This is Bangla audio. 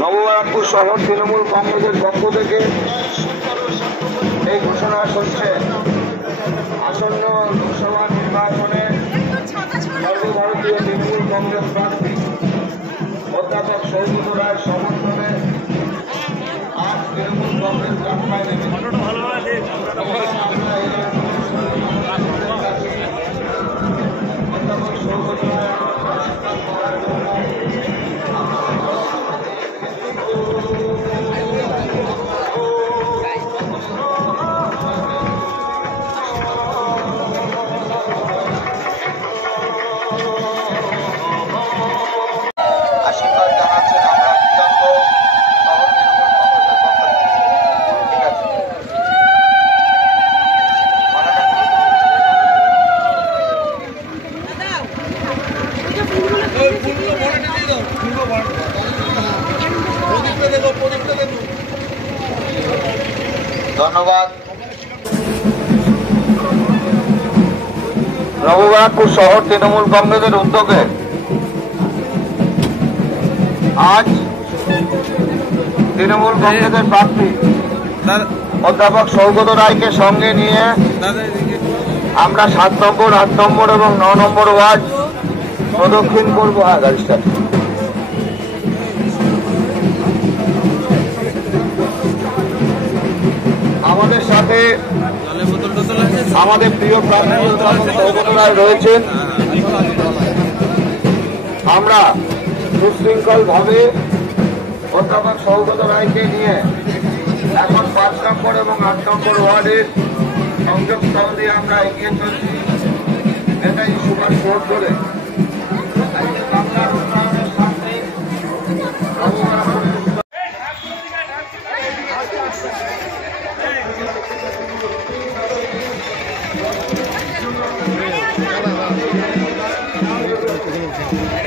নববারাকপুর শহর তৃণমূল কংগ্রেসের পক্ষ থেকে এই ঘোষণা করছে আসন্ন লোকসভা নির্বাচনে সর্বভারতীয় তৃণমূল কংগ্রেস প্রার্থী অধ্যাপক সৌগত রায়ের সমর্থনে আজ তৃণমূল কংগ্রেস যাত্রায় নেমে অধ্যাপক সৌগত রায় আশীর্বাদ জানাচ্ছেন। আমরা কৃতজ্ঞ শহর তৃণমূল কংগ্রেসের পক্ষ থেকে। ঠিক আছে, ধন্যবাদ। নববারাকপুর শহর তৃণমূল কংগ্রেসের উদ্যোগে আজ তৃণমূল কংগ্রেসের প্রার্থী অধ্যাপক সৌগত রায়কে সঙ্গে নিয়ে আমরা 7 নম্বর, 8 নম্বর এবং 9 নম্বর ওয়ার্ড প্রদক্ষিণ করবো। গাড়িটা আমাদের সাথে আমাদের প্রিয় প্রার্থী অধ্যাপক সৌগত রায় রয়েছেন। আমরা সুশৃঙ্খল ভাবে অধ্যাপক সৌগত রায়কে নিয়ে এখন 5 নম্বর এবং 8 নম্বর ওয়ার্ডের সংযোগ স্থল দিয়ে আমরা এগিয়ে চলছি। এটাই সুভাষ রোড ধরে বাংলার উন্নয়নের সাথে Thank you.